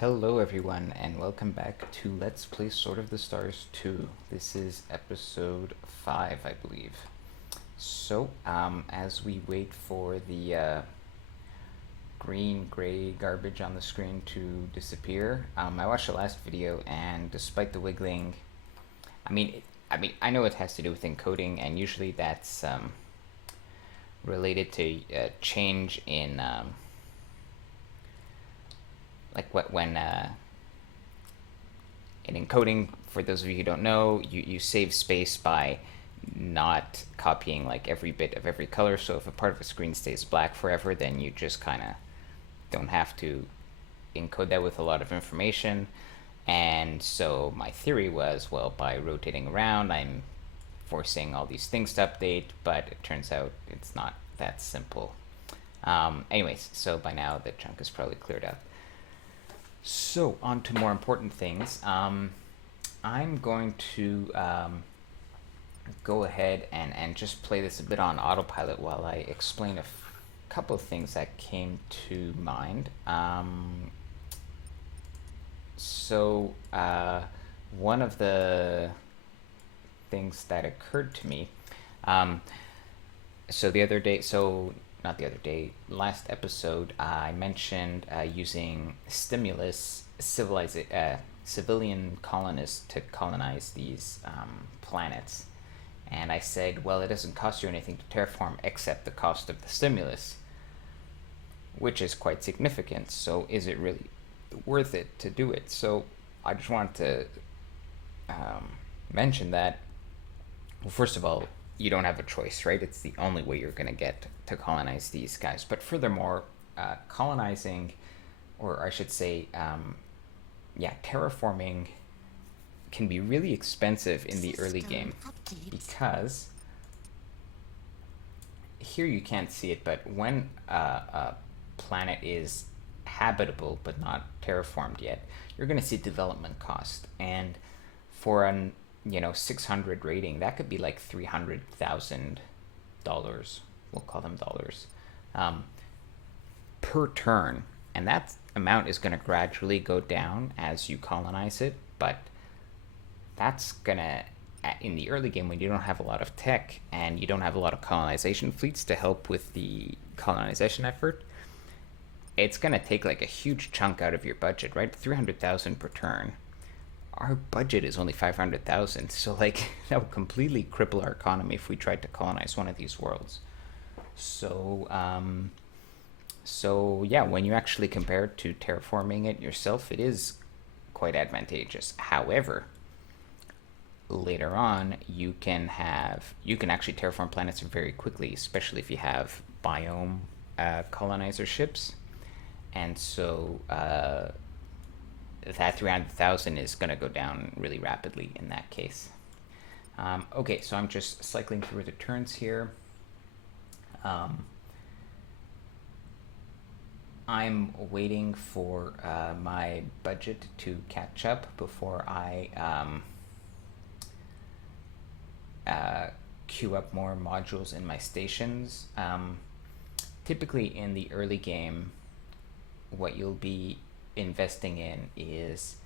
Hello everyone and welcome back to Let's Play Sword of the Stars 2. This is episode 5, I believe. So, as we wait for the green-gray garbage on the screen to disappear, I watched the last video and despite the wiggling, I know it has to do with encoding and usually that's related to change in when in encoding, for those of you who don't know, you save space by not copying like every bit of every color. So if a part of a screen stays black forever, then you just kind of don't have to encode that with a lot of information. And so my theory was, well, by rotating around, I'm forcing all these things to update, but it turns out it's not that simple. Anyways, so by now the chunk is probably cleared up. So, on to more important things. I'm going to go ahead and just play this a bit on autopilot while I explain a couple of things that came to mind. One of the things that occurred to me, last episode, I mentioned using civilian colonists to colonize these planets. And I said, well, it doesn't cost you anything to terraform except the cost of the stimulus, which is quite significant. So is it really worth it to do it? So I just wanted to mention that, well, first of all, you don't have a choice, right? It's the only way you're going to get to colonize these guys. But furthermore, colonizing, or I should say, terraforming can be really expensive in the early game because here you can't see it, but when a planet is habitable but not terraformed yet, you're going to see development cost. And for an 600 rating, that could be like $300,000, we'll call them dollars, per turn. And that amount is going to gradually go down as you colonize it, but that's going to, in the early game when you don't have a lot of tech and you don't have a lot of colonization fleets to help with the colonization effort, it's going to take like a huge chunk out of your budget, right? 300,000 per turn. Our budget is only 500,000, so like that would completely cripple our economy if we tried to colonize one of these worlds. So yeah, when you actually compare it to terraforming it yourself, it is quite advantageous. However, later on, you can actually terraform planets very quickly, especially if you have biome colonizer ships, and so that 300,000 is going to go down really rapidly in that case. Okay, so I'm just cycling through the turns here. I'm waiting for my budget to catch up before I queue up more modules in my stations. Typically in the early game, what you'll be investing in is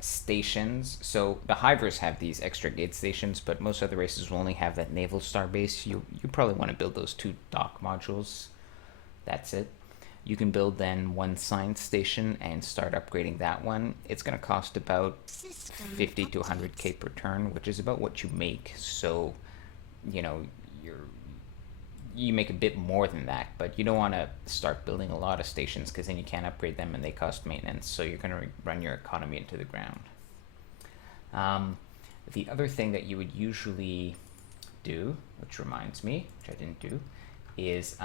stations. So the Hivers have these extra gate stations, but most other races will only have that naval star base. You probably want to build those 2 dock modules. That's it. You can build then 1 science station and start upgrading that one. It's going to cost about 50 to 100k per turn, which is about what you make. So, you make a bit more than that, but you don't want to start building a lot of stations because then you can't upgrade them and they cost maintenance, so you're going to run your economy into the ground. The other thing that you would usually do, which reminds me, which I didn't do, is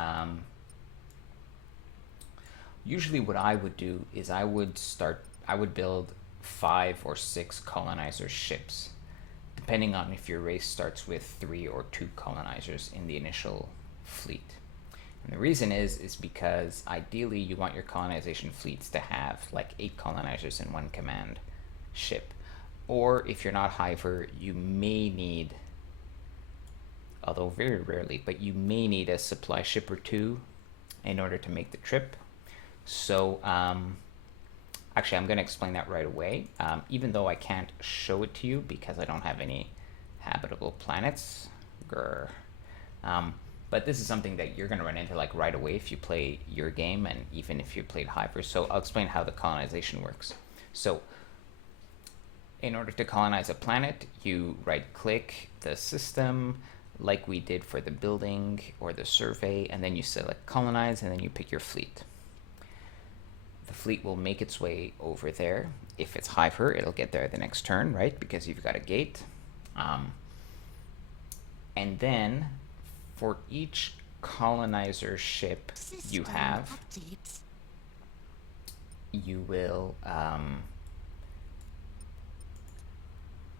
usually what I would do is I would build 5 or 6 colonizer ships, depending on if your race starts with 3 or 2 colonizers in the initial fleet. And the reason is because ideally you want your colonization fleets to have like 8 colonizers in 1 command ship. Or if you're not Hiver, you may need, although very rarely, but you may need a supply ship or 2 in order to make the trip. So, actually, I'm going to explain that right away, even though I can't show it to you because I don't have any habitable planets. Grr. Um, but this is something that you're going to run into like right away if you play your game and even if you played Hyper. So I'll explain how the colonization works. So in order to colonize a planet, you right click the system like we did for the building or the survey, and then you select colonize, and then you pick your fleet. The fleet will make its way over there. If it's Hyper, it'll get there the next turn, right? Because you've got a gate. And then for each colonizer ship you have, you will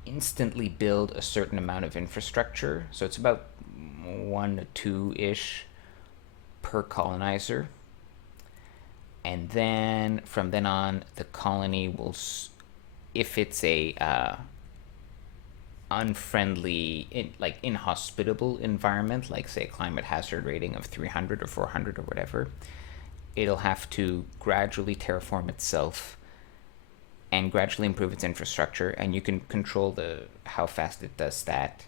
instantly build a certain amount of infrastructure. So it's about 1 to 2-ish per colonizer. And then from then on, the colony will, if it's a unfriendly, like inhospitable environment, like say a climate hazard rating of 300 or 400 or whatever, it'll have to gradually terraform itself and gradually improve its infrastructure, and you can control how fast it does that.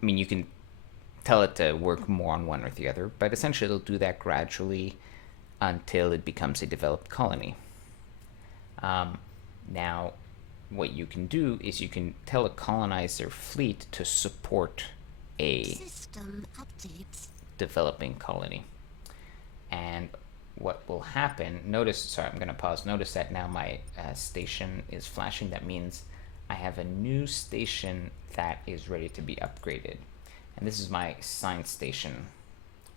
I mean, you can tell it to work more on one or the other, but essentially it'll do that gradually until it becomes a developed colony. Now, what you can do is you can tell a colonizer fleet to support a system updates developing colony. And what will happen, notice, sorry, I'm going to pause. Notice that now my station is flashing. That means I have a new station that is ready to be upgraded. And this is my science station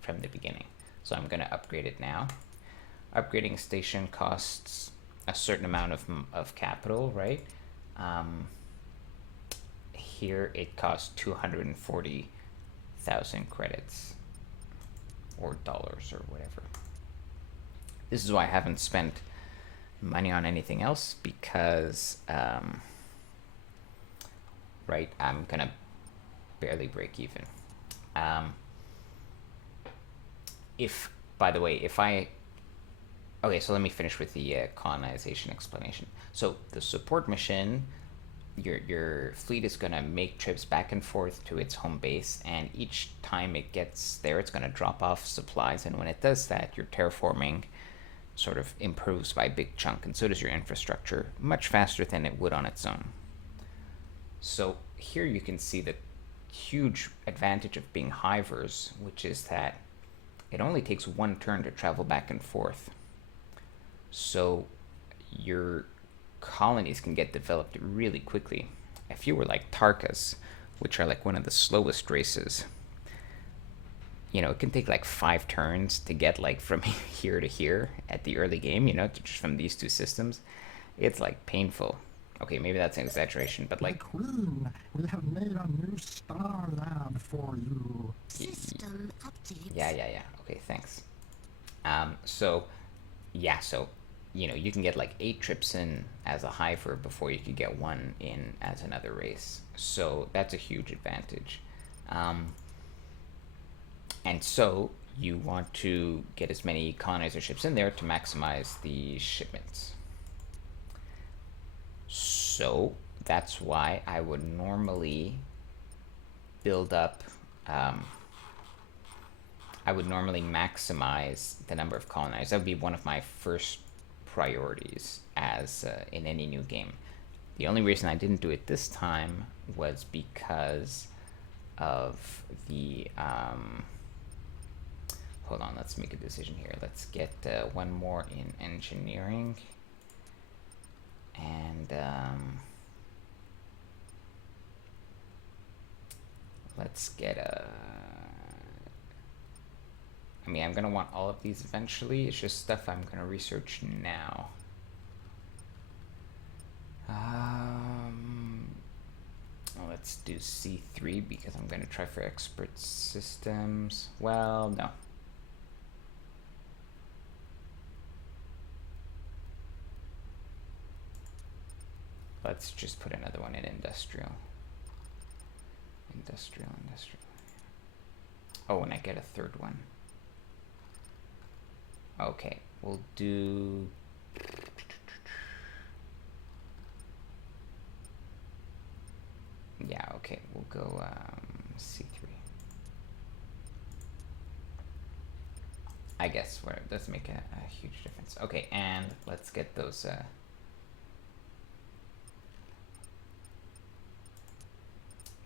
from the beginning. So I'm going to upgrade it now. Upgrading a station costs a certain amount of capital, right? Here it costs 240,000 credits or dollars or whatever. This is why I haven't spent money on anything else because, right, I'm gonna barely break even. If, by the way, okay, so let me finish with the colonization explanation. So the support mission, your fleet is gonna make trips back and forth to its home base, and each time it gets there, it's gonna drop off supplies, and when it does that, your terraforming sort of improves by a big chunk, and so does your infrastructure, much faster than it would on its own. So here you can see the huge advantage of being Hivers, which is that it only takes one turn to travel back and forth. So your colonies can get developed really quickly. If you were like Tarkas, which are like one of the slowest races, you know, it can take like 5 turns to get like from here to here at the early game, you know, just from these two systems. It's like painful. Okay, maybe that's an exaggeration, but like... Queen, we have made a new star lab for you. System updates. Yeah. Okay, thanks. So, you know, you can get like 8 trips in as a Hiver before you could get 1 in as another race. So that's a huge advantage. And so you want to get as many colonizer ships in there to maximize the shipments. So that's why I would normally build up, I would normally maximize the number of colonizers. That would be one of my first priorities as in any new game. The only reason I didn't do it this time was because of the... hold on, let's make a decision here. Let's get 1 more in engineering. And let's get I mean, I'm going to want all of these eventually. It's just stuff I'm going to research now. Let's do C3 because I'm going to try for expert systems. Well, no. Let's just put another one in industrial. Industrial. Oh, and I get a 3rd one. Okay, we'll do... Yeah, okay, we'll go C3. I guess where it does make a huge difference. Okay, and let's get those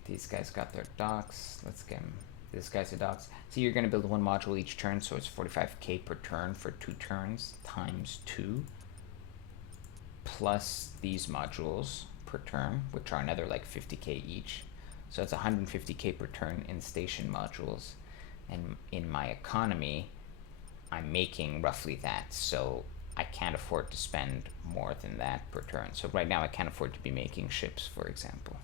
these guys got their docks. Let's get them. This guy's a docks. So you're going to build one module each turn, so it's 45k per turn for 2 turns times 2, plus these modules per turn, which are another like 50k each. So it's 150k per turn in station modules. And in my economy, I'm making roughly that, so I can't afford to spend more than that per turn. So right now I can't afford to be making ships, for example.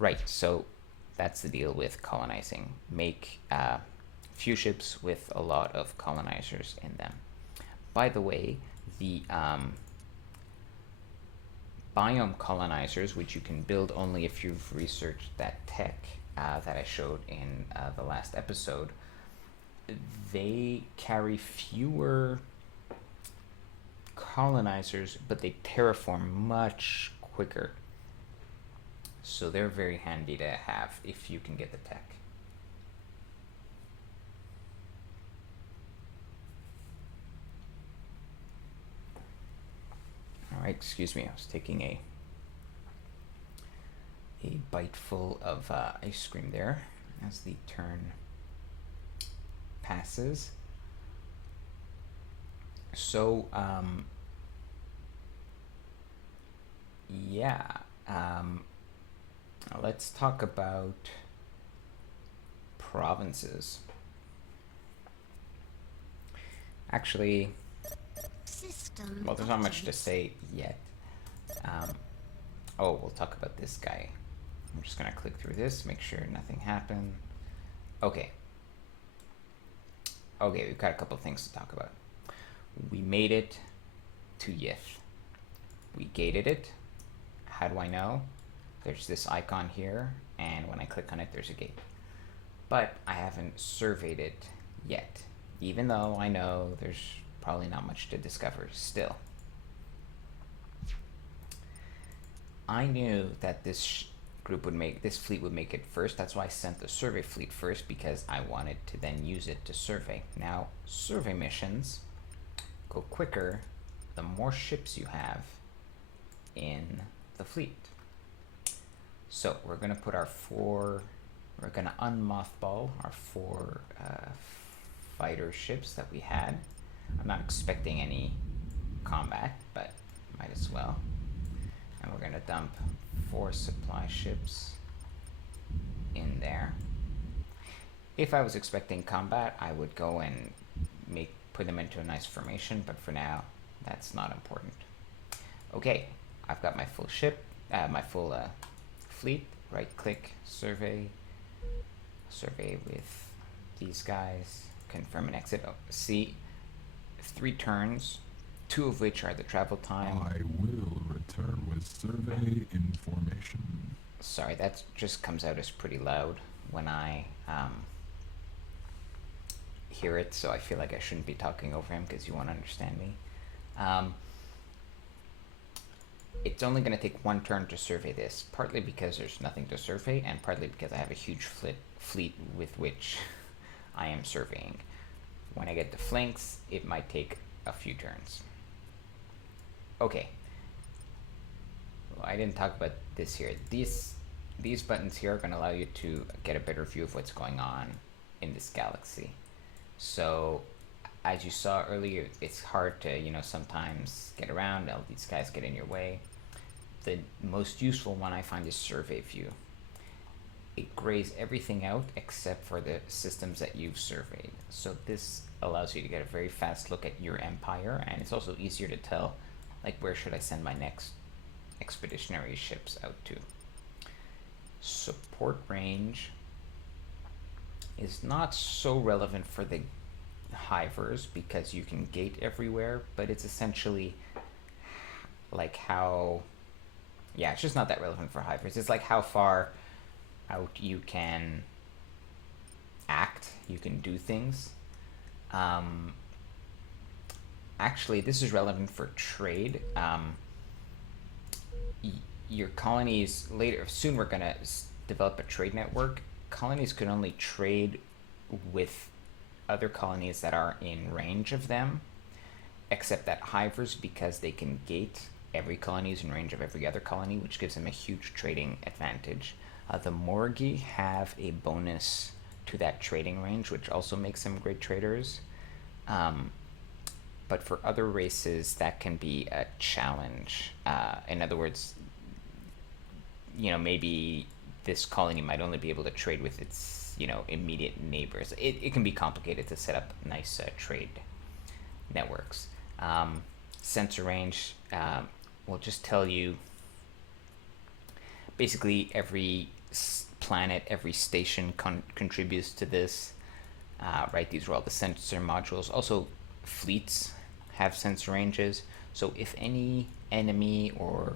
Right, so that's the deal with colonizing. Make few ships with a lot of colonizers in them. By the way, the biome colonizers, which you can build only if you've researched that tech that I showed in the last episode, they carry fewer colonizers, but they terraform much quicker. So they're very handy to have if you can get the tech. All right, excuse me, I was taking a bite full of ice cream there as the turn passes. So yeah, let's talk about provinces. Actually, well, there's not much to say yet. Oh, we'll talk about this guy. I'm just gonna click through this, make sure nothing happened. Okay. Okay, we've got a couple things to talk about. We made it to Yith. We gated it. How do I know? There's this icon here, and when I click on it, there's a gate. But I haven't surveyed it yet, even though I know there's probably not much to discover still. I knew that this fleet would make it first. That's why I sent the survey fleet first, because I wanted to then use it to survey. Now, survey missions go quicker the more ships you have in the fleet. So we're gonna put we're gonna unmothball our 4 fighter ships that we had. I'm not expecting any combat, but might as well. And we're gonna dump 4 supply ships in there. If I was expecting combat, I would go and put them into a nice formation, but for now, that's not important. Okay, I've got my full ship, my full fleet. Right click, survey with these guys, confirm and exit. Oh, see, 3 turns, 2 of which are the travel time. I will return with survey information. Sorry, that just comes out as pretty loud when I hear it, so I feel like I shouldn't be talking over him because you won't understand me. It's only going to take 1 turn to survey this, partly because there's nothing to survey, and partly because I have a huge fleet with which I am surveying. When I get the flanks, it might take a few turns. Okay. Well, I didn't talk about this here. These buttons here are going to allow you to get a better view of what's going on in this galaxy. So, as you saw earlier, it's hard to, sometimes get around. All these guys get in your way. The most useful one I find is survey view. It grays everything out except for the systems that you've surveyed. So this allows you to get a very fast look at your empire, and it's also easier to tell, like, where should I send my next expeditionary ships out to. Support range is not so relevant for the hivers because you can gate everywhere, but it's essentially like how, yeah, it's just not that relevant for hivers. It's like how far out you can act. You can do things. Actually, this is relevant for trade. Your colonies later, soon we're gonna develop a trade network. Colonies can only trade with other colonies that are in range of them, except that hivers, because they can gate every colony is in range of every other colony, which gives them a huge trading advantage. The Morgi have a bonus to that trading range, which also makes them great traders. But for other races, that can be a challenge. In other words, maybe this colony might only be able to trade with its, immediate neighbors. It can be complicated to set up nice trade networks. Sensor range will just tell you basically every planet, every station contributes to this. Right, these are all the sensor modules. Also, fleets have sensor ranges. So if any enemy or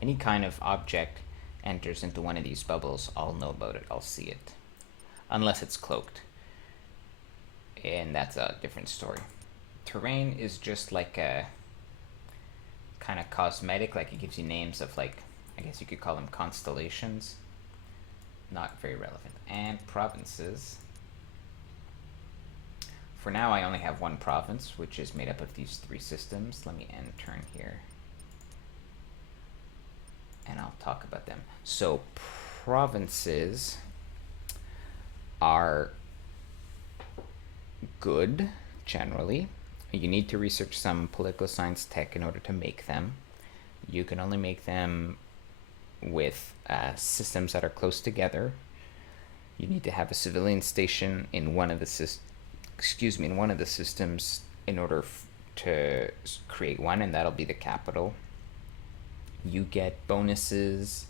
any kind of object enters into one of these bubbles, I'll know about it. I'll see it. Unless it's cloaked. And that's a different story. Terrain is just like a kind of cosmetic, like it gives you names of, like, I guess you could call them constellations. Not very relevant. And provinces. For now, I only have one province, which is made up of these 3 systems. Let me end turn here. And I'll talk about them. So, provinces are good, generally. You need to research some political science tech in order to make them. You can only make them with systems that are close together. You need to have a civilian station in one of the systems in order to create one, and that'll be the capital. You get bonuses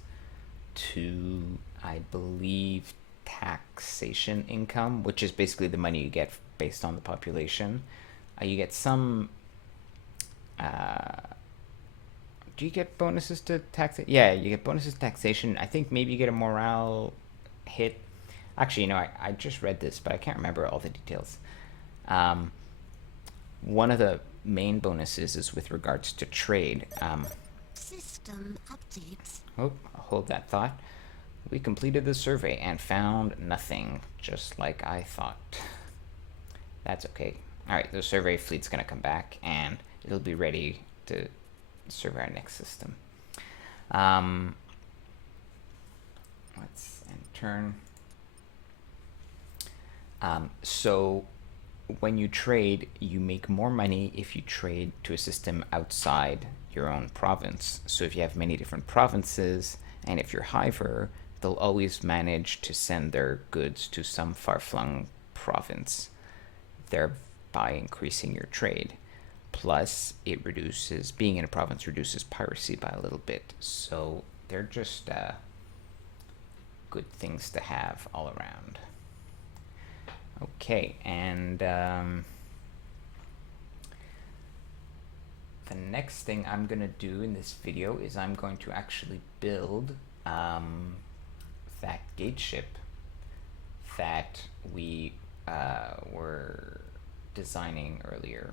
to, I believe, taxation income, which is basically the money you get based on the population. You get some. Do you get bonuses to tax? Yeah, you get bonuses to taxation. I think maybe you get a morale hit. Actually, I just read this, but I can't remember all the details. One of the main bonuses is with regards to trade. System updates. Oh, hold that thought. We completed the survey and found nothing, just like I thought. That's okay. Alright, the survey fleet's gonna come back, and it'll be ready to survey our next system. Let's end turn. So when you trade, you make more money if you trade to a system outside your own province. So if you have many different provinces, and if you're hiver, they'll always manage to send their goods to some far-flung province, thereby increasing your trade. Plus, being in a province reduces piracy by a little bit. So they're just good things to have all around. Okay, and the next thing I'm going to do in this video is I'm going to actually build that gate ship that we were designing earlier,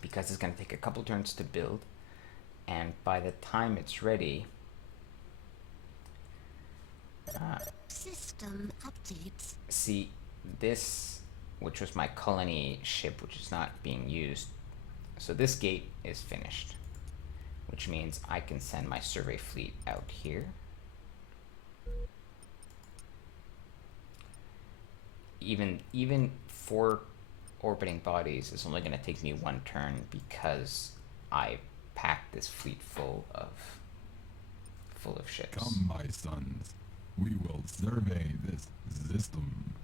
because it's going to take a couple turns to build, and by the time it's ready, System updates. see, this, which was my colony ship, which is not being used, so this gate is finished, which means I can send my survey fleet out here. Even 4 orbiting bodies is only going to take me 1 turn, because I packed this fleet full of ships. Come, my sons. We will survey this system.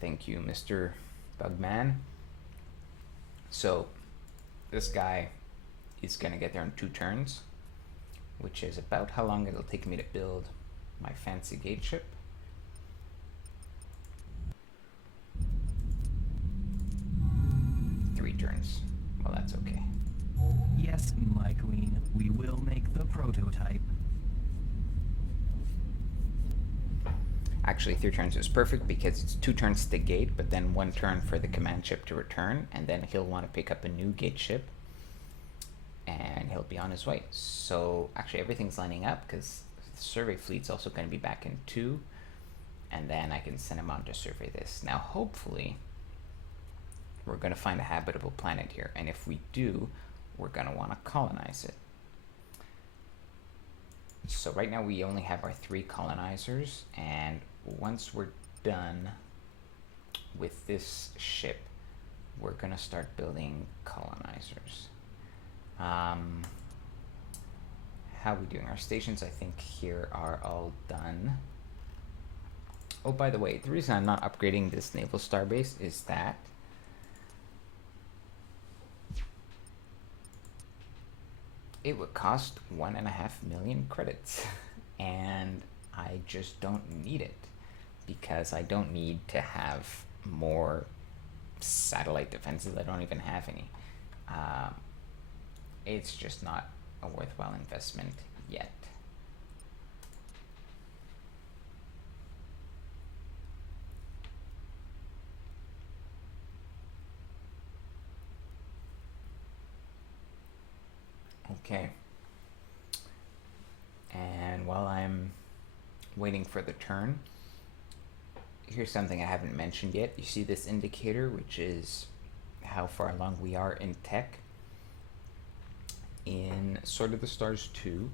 Thank you, Mr. Bugman. So, this guy is going to get there in 2 turns, which is about how long it'll take me to build my fancy gate ship. 3 turns. Well, that's okay. Yes, my queen, we will make the prototype. Actually, 3 turns is perfect because it's 2 turns to gate, but then 1 turn for the command ship to return, and then he'll want to pick up a new gate ship, and he'll be on his way. So actually everything's lining up because the survey fleet's also going to be back in 2, and then I can send him on to survey this. Now hopefully we're going to find a habitable planet here, and if we do, we're going to want to colonize it. So right now we only have our 3 colonizers, and once we're done with this ship, we're gonna start building colonizers. How are we doing? Our stations, I think, here are all done. Oh, by the way, the reason I'm not upgrading this naval starbase is that it would cost 1.5 million credits, and I just don't need it because I don't need to have more satellite defenses. I don't even have any. It's just not a worthwhile investment yet. Okay. And while I'm waiting for the turn, here's something I haven't mentioned yet. You see this indicator, which is how far along we are in tech. In Sword of the Stars 2,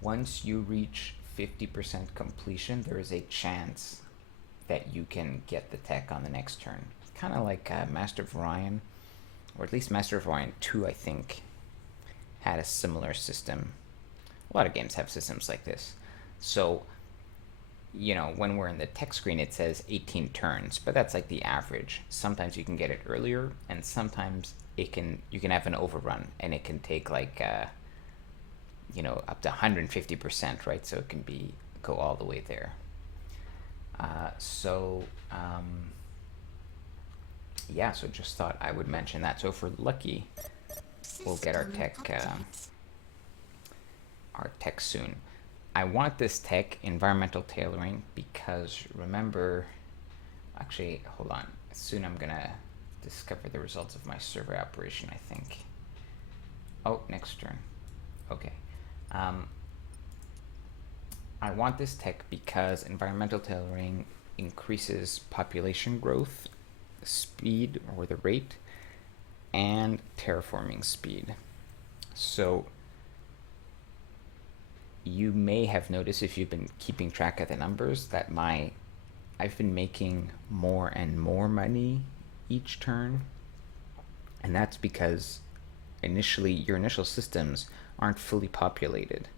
once you reach 50% completion, there is a chance that you can get the tech on the next turn. Kind of like Master of Orion, or at least Master of Orion 2, I think, had a similar system. A lot of games have systems like this. So, you know, when we're in the tech screen, it says 18 turns, but that's like the average. Sometimes you can get it earlier, and sometimes you can have an overrun, and it can take like, you know, up to 150%, right? So it can go all the way there. Yeah, so just thought I would mention that. So if we're lucky, we'll get our tech soon. I want this tech environmental tailoring because remember, actually, hold on. Soon I'm gonna discover the results of my survey operation, I think. Oh, next turn. Okay. I want this tech because environmental tailoring increases population growth speed, or the rate, and terraforming speed. So you may have noticed, if you've been keeping track of the numbers, that I've been making more and more money each turn, and that's because your initial systems aren't fully populated.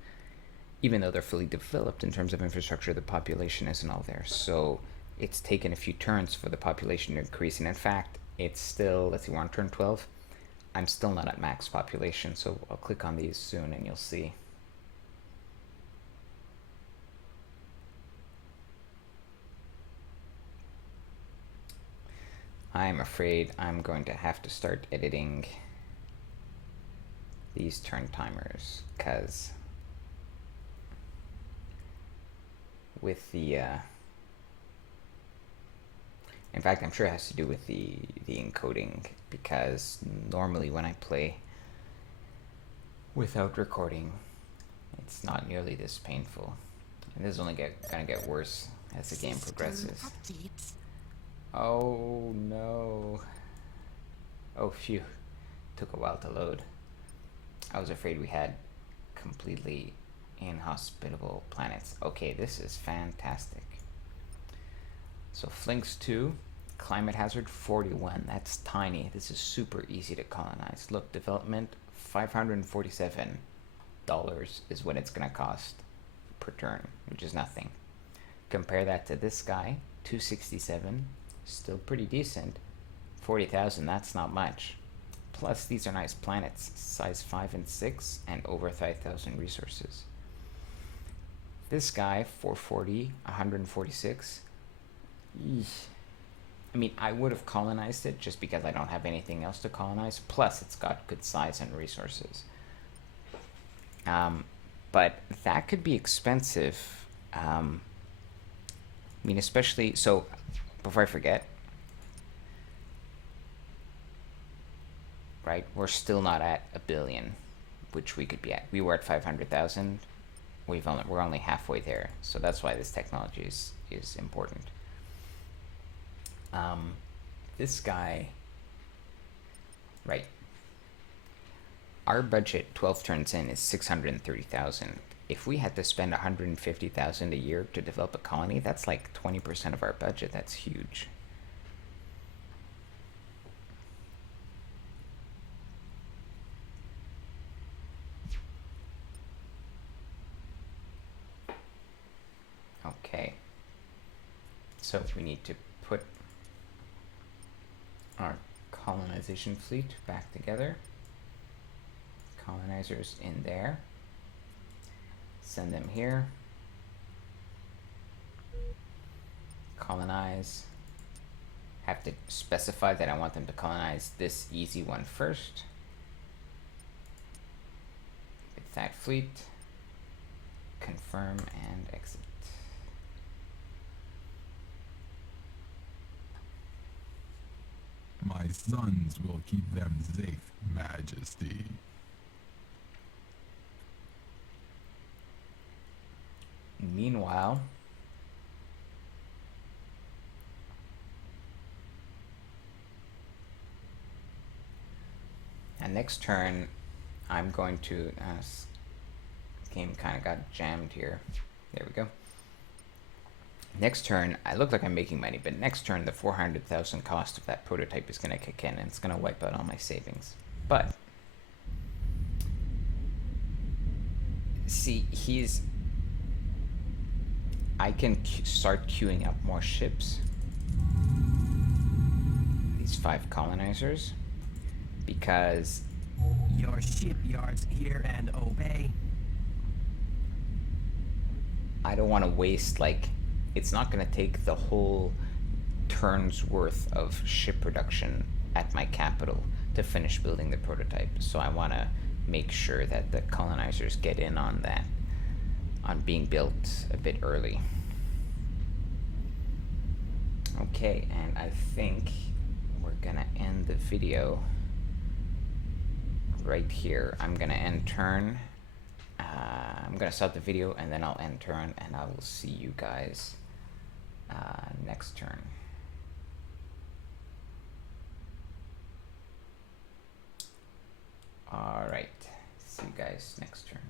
Even though they're fully developed in terms of infrastructure, the population isn't all there. So it's taken a few turns for the population to increase, and in fact, it's still, let's see, we're on turn 12. I'm still not at max population, so I'll click on these soon and you'll see. I'm afraid I'm going to have to start editing these turn timers, because with the in fact, I'm sure it has to do with the encoding, because normally when I play without recording, it's not nearly this painful, and this is only gonna get worse as the game progresses. Oh no. Oh phew. Took a while to load. I was afraid we had completely inhospitable planets. Okay, this is fantastic. So Flinks 2, climate hazard 41. That's tiny. This is super easy to colonize. Look, development $547 is what it's gonna cost per turn, which is nothing. Compare that to this guy, 267, still pretty decent. 40,000, that's not much. Plus, these are nice planets, size 5 and 6, and over 5,000 resources. This guy, 440, 146. Eesh. I mean, I would have colonized it just because I don't have anything else to colonize. Plus, it's got good size and resources. But that could be expensive I mean, especially, so, before I forget, right, we're still not at 1 billion, which we could be at. We were at 500,000. We're only halfway there, so that's why this technology is important. This guy, right, our budget 12 turns in is 630,000. If we had to spend 150,000 a year to develop a colony, that's like 20% of our budget. That's huge. Okay. So we need to put our colonization fleet back together. Colonizers in there. Send them here. Colonize. Have to specify that I want them to colonize this easy one first. With that fleet. Confirm and exit. My sons will keep them safe, Majesty. Meanwhile, and next turn, I'm going to, this game kind of got jammed here. There we go. Next turn, I look like I'm making money, but next turn, the 400,000 cost of that prototype is going to kick in, and it's going to wipe out all my savings. But, see, I can start queuing up more ships. These 5 colonizers. Because Your shipyards hear and obey. I don't want to waste, like, it's not going to take the whole turn's worth of ship production at my capital to finish building the prototype. So I want to make sure that the colonizers get in on that, on being built a bit early. Okay, and I think we're gonna end the video right here. I'm gonna end turn. I'm gonna stop the video and then I'll end turn, and I will see you guys next turn. All right, see you guys next turn.